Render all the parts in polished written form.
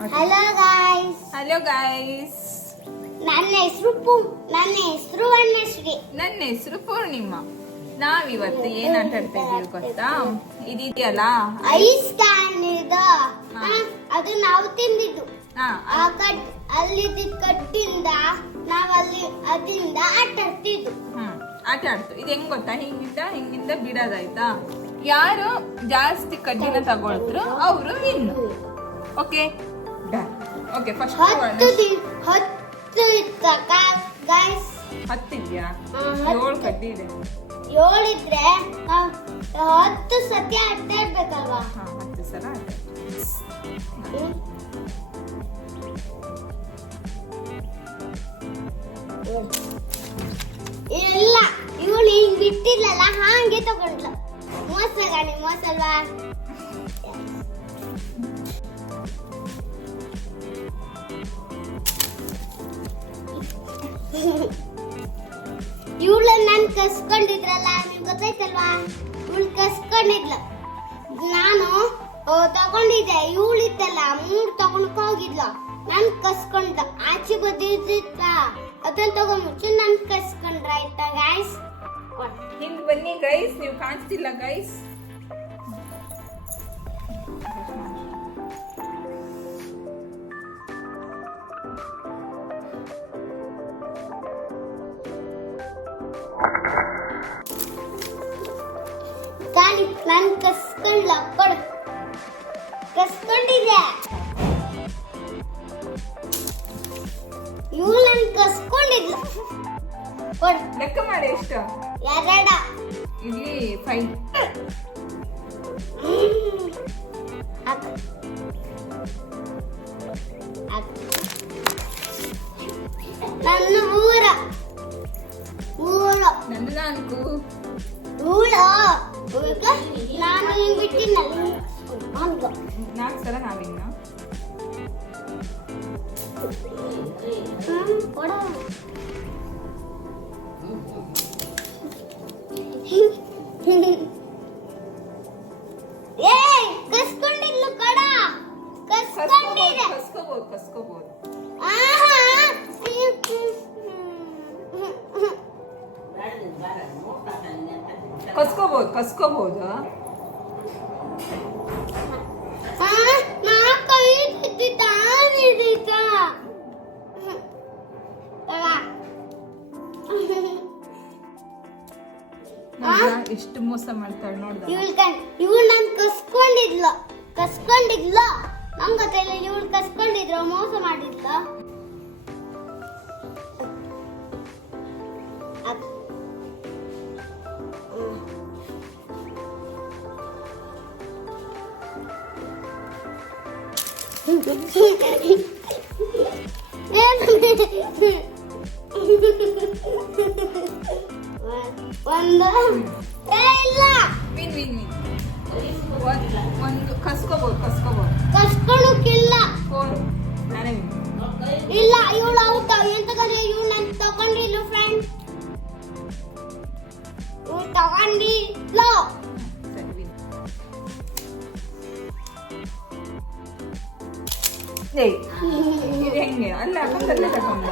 Hello guys. Hello guys. ನನ್ನ ಹೆಸರು ವರ್ಣಶ್ರೀ. ನನ್ನ ಹೆಸರು ಪೂರ್ಣಿಮಾ. ನಾವಿವತ್ತು ಏನ್ ಆಟ ಆಡ್ತಾ ಇದೀವಿ ಗೊತ್ತಾ? ಇದೆಯಲ್ಲ ಐಸ್ ಕ್ಯಾನ್ ಇದು. ಅದು ನಾವು ತಿಂದಿದ್ದು. ಅಲ್ಲಿ ಕಟ್ಟಿಂದ ನಾವು ಅದಿಂದ ಆಟ ಆಡ್ತಿದ್ದು. ಆಟ ಆಡ್ತು. ಇದು ಹೆಂಗ್ ಗೊತ್ತಾ? ಹಿಂಗಿಂದ ಬಿಡೋದಾಯ್ತಾ? ಯಾರು ಜಾಸ್ತಿ ಕಡ್ಡಿನ ತಗೊಳ್ತ್ರು ಅವರು ವಿನ್. Okay okay. ಫಸ್ಟ್ 10 ಇದೆಯಾ? 7 ಕಡ್ಡಿ ಇದೆ. 7 ಇದ್ರೆ 10 ಸತಿ ಆಟ ಆಡ್ಬೇಕಲ್ವಾ? 10 ಸಲ ಆಟ. ಇಲ್ಲ, ಇವಳು ಹಿಂಗ್ ಬಿಟ್ಟಿಲ್ಲಲ್ಲ, ಹಾಗೆ ತಗೊಂಡ್ಲ. ಮೋಸಲ್ವಾ? ಇವಳು ನಾನು ಕಸ್ಕೊಂಡಿದ್ರಲ್ಲ, ನಿಮ್ಗೆ ಗೊತ್ತಾಯ್ತಲ್ವಾ? ಇವಳು ಕಸ್ಕೊಂಡಿದ್ಲ, ನಾನು ತಗೊಂಡಿದ್ದೆ. ಇವಳಿತ್ತಲ್ಲ 3 ತಗೊಂಡಕ್ ಹೋಗಿದ್ಲ, ನಾನು ಕಸ್ಕೊಂಡ. ಆಚೆ ಬದಿದ್ದಿತ್ತ ಅದನ್ನ ತಗೊಂಡ್ಬಿಟ್ಟು ನಾನು ಕಸ್ಕೊಂಡ್ರ. ಆಯ್ತಾ ಗೈಸ್? ಹಿಂಗ್ ಬನ್ನಿ ಗೈಸ್, ನೀವು ಕಾಣಿಸ್ತಿಲ್ಲ ಗೈಸ್. ನಾನು ಕಸ್ಕೊಂಡ್ಲ, ಕೊಡು. ಕಸ್ಕೊಂಡಿದ್ದೆ. ಇವಳು ನಾನು ಕಸ್ಕೊಂಡಿದ್ಲ, ಕೊಡು. ಲೆಕ್ಕ ಮಾಡಿ ಎಷ್ಟು? 2. ಇಲ್ಲಿ 5. ನನ್ನ ಊರ ನಂದು 4. ನಾನು ಹಿಂಗ್ ಬಿಟ್ಟಿನಲ್ಲ, 4 ಸಲ ನಾವಿನ್ನ. ಕಸ್ಕೊಂಡಿದ್ಲು ಕಡ. ಕಸ್ಕೋಬಹುದು. ಕಸ್ಕೋಬಹುದು. ಎಷ್ಟು ಮೋಸ ಮಾಡ್ತಾಳೆ ನೋಡ್ದ. ಇವಳು ನಾನು ಕಸ್ಕೊಂಡಿದ್ಲ. ನಂಗೆ ಗೊತ್ತಿಲ್ಲ, ಇವಳು ಕಸ್ಕೊಂಡಿದ್ರು, ಮೋಸ ಮಾಡಿದ್ಲ. ಒಂದು ಕಸ್ಕೋಬಹುದು. ಕಸ್ಕೊಳ್ಳೋಕಿಲ್ಲ. ನಾನೇ ಇಲ್ಲ, ಇವಳು ಔಟ್. ಎಂತಂದ್ರೆ ಇವಳು ನಾನು ತಗೊಂಡಿಲ್ಲ ಫ್ರೆಂಡ್. ಇವಳು ತಗೊಂಡಿಲ್ಲ. ಇದು ಹೆಂಗೆ? ಅಲ್ಲ ಅಲ್ಲೇ ತಗೊಂಡ.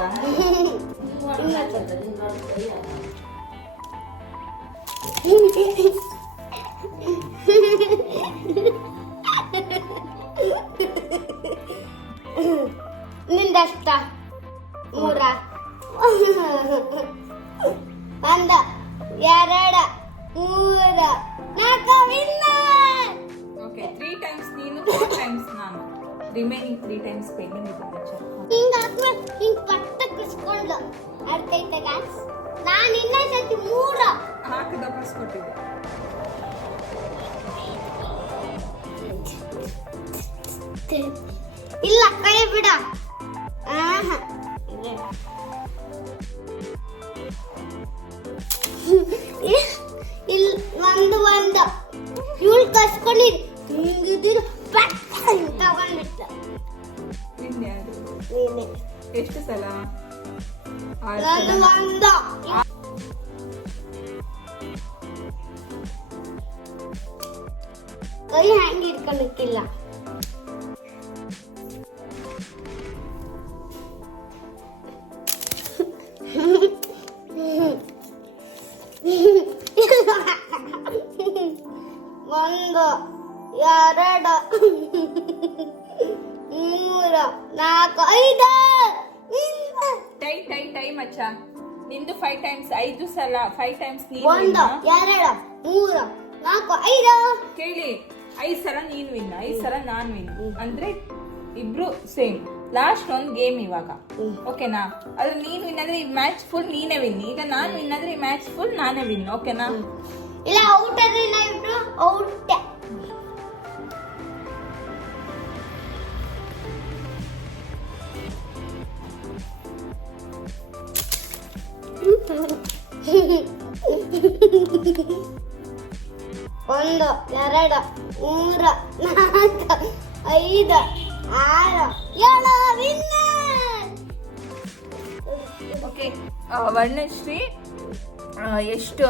ನಿಂದಷ್ಟ 3. 1 2 3 4 ವಿನ್ನರ್. ಓಕೆ, 3 ಟೈಮ್ಸ್ ನೀನು, 4 ಟೈಮ್ಸ್ ನಾನು. ರಿಮೈನಿಂಗ್ 3 ಟೈಮ್ಸ್ ಪೆಂಡಿಂಗ್ ಇದೆ. ಹಿಂಗ್ ಪಟ್ಟ ಕಸ್ಕೊಂಡ. ಅರ್ಥೈತಾ ಗಾಯ್ಸ್? ನಾನು ಇನ್ನೊಂದ್ಸತಿ 3 ಹಾಕಿದ ಕಸ್ಕೊಟ್ಟಿದ್ದೆ. ಇಲ್ಲ, ಕೈ ಬಿಡ. ಇಲ್ಲ, ಒಂದು ಇವಳು ಕಸ್ಕೊಂಡಿದ್ ಹಿಂಗಿದ್ರು ತಗೊಂಡ್ಬಿಟ್ಟ. ಎಷ್ಟು ಸಲ? ಒಂದು. ಕೈ ಹ್ಯಾಂಗ್ ಹಿಡ್ಕೊಳಕ್ಕಿಲ್ಲ. 4 5 ಟೈ ಟೈ ಟೈ ಮಚ್ಚ. ನಿಂದು 5 ಟೈಮ್ಸ್ 5 ಸಲ 5 ಟೈಮ್ಸ್ ನೀನು 1 2 3 4 5 ಕೇಳಿ. 5 ಸಲ ನೀನು ವಿನ್, 5 ಸಲ ನಾನು ವಿನ್, ಅಂದ್ರೆ ಇಬ್ರು ಸೇಮ್. ಲಾಸ್ಟ್ ಒಂದು ಗೇಮ್ ಇವಾಗ, ಓಕೆನಾ? ಅದ್ರ ನೀನ್ ವಿನ್ ಆದ್ರೆ ಈ ಮ್ಯಾಚ್ ಫುಲ್ ನೀನೇ ವಿನ್. ಈಗ ನಾನು ವಿನ್ ಆದ್ರೆ ಈ ಮ್ಯಾಚ್ ಫುಲ್ ನಾನೇ ವಿನ್, ಓಕೆನಾ? ಇಲ್ಲ ಔಟ್ ಆದ್ರೆ ನಾವಿಬ್ರು ಔಟ್. ಒಂದು 2 3 4 5 6 7 ವಿನ್ನರ್. ಓಕೆ, ವರ್ಣಶ್ರೀ ಎಷ್ಟು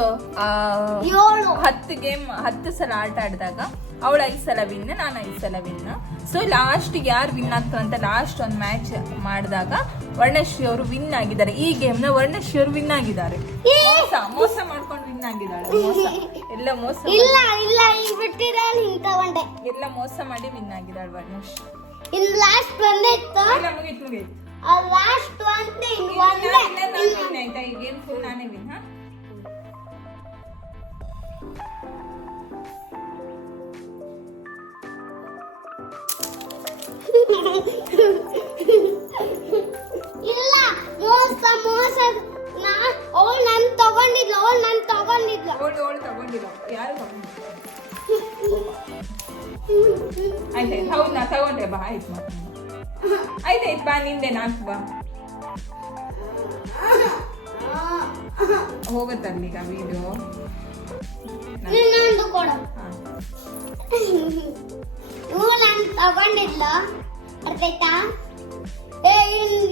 10 ಸಲ ಆಟ ಆಡಿದಾಗ ಅವಳು 5 ಸಲ ವಿನ್, ನಾನು 5 ಸಲ ವಿನ್. ಸೊ ಲಾಸ್ಟ್ ಯಾರು ವಿನ್ ಆಗ್ತಾರೆ ಅಂತ ಲಾಸ್ಟ್ ಒಂದು ಮ್ಯಾಚ್ ಮಾಡಿದಾಗ ವರ್ಣಶ್ರೀ ಅವರು ವಿನ್ ಆಗಿದ್ದಾರೆ. ಈ ಗೇಮ್ ನ ವರ್ಣಶ್ರೀ ಅವರು ವಿನ್ ಆಗಿದ್ದಾರೆ. ಮೋಸ ಮಾಡ್ಕೊಂಡು ವಿನ್ ಆಗಿದ್ದಾಳೆ. ಎಲ್ಲ ಮೋಸ ಇಲ್ಲ ಇಲ್ಲ ಇಲ್ಲಿ ಬಿಟ್ಟಿರ ಹಿಂಗ್ ತಗೊಂಡೆ. ಎಲ್ಲ ಮೋಸ ಮಾಡಿ ವಿನ್ ಆಗಿದ್ದಾಳೆ ವರ್ಣಶ್ರೀ. ಇನ್ ಲಾಸ್ಟ್ ಒಂದೇ ಇತ್ತು. ಇಲ್ಲ ಮುಗೀತು. ಆ ಲಾಸ್ಟ್ ಒಂದೇ ಇನ್ ಒಂದೇ. ವಿನ್ ಆಯ್ತಾ? ಈ ಗೇಮ್ ಫುಲ್ ನಾನೇ ವಿನ್. ಹಾ, ಇಲ್ಲ ಮೋಸ ಅವಳು ನನ್ ತಗೊಂಡಿದ್ಲು. ಅವಳು ತಗೊಂಡಿಲ್ಲ. ಯಾರು ತಗೊಂಡಿಲ್ಲ? ಆಯ್ತಾಯ್ತು. ಹೌದು, ನಾ ತಗೊಂಡ್ರೆ ಬಾ. ಆಯ್ತು ಆಯ್ತಾಯ್ತು, ಬಾ ನಿಂದೆ. ನಾಲ್ಕು ಬಾ. ಹೋಗುತ್ತಲ್ಲ ಈಗ ವಿಡಿಯೋ. ಇನ್ನೊಂದು ಕೊಡು. ಇವಳು ನನ್ ತಗೊಂಡಿದ್ಲು, ಅರ್ಥಾಯ್ತಾ?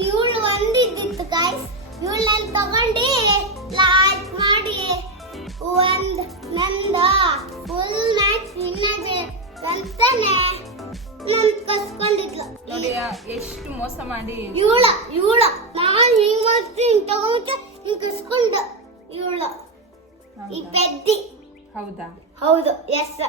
ಇವಳು ಒಂದಿದ್ದಿತ್ತು ಗಾಯ್ಸ್. ಇವಳು ನಾನು ತಗೊಂಡು ಲೈಕ್ ಮಾಡಿ ನಂದ ಫುಲ್ ಮ್ಯಾಚ್ ವಿನ್ ಆಗ್ಬೇಕಂತಾನೆ ನನ್ ಕಸ್ಕೊಂಡಿದ್ಲು. ನೋಡಿ ಎಷ್ಟು ಮೋಸ ಮಾಡಿ. ಇವಳು ನಾನು ಹಿಂಗ್ ಮಾಡ್ತೀನಿ, ಹಿಂಗ್ ತಗೊಂಡ್ಬಿಟ್ಟು ಹಿಂಗ್ ಕಸ್ಕೊಂಡು ಇವಳು ಈ ಪೆದ್ದಿ. ಹೌದಾ? ಹೌದು, ಎಸ್.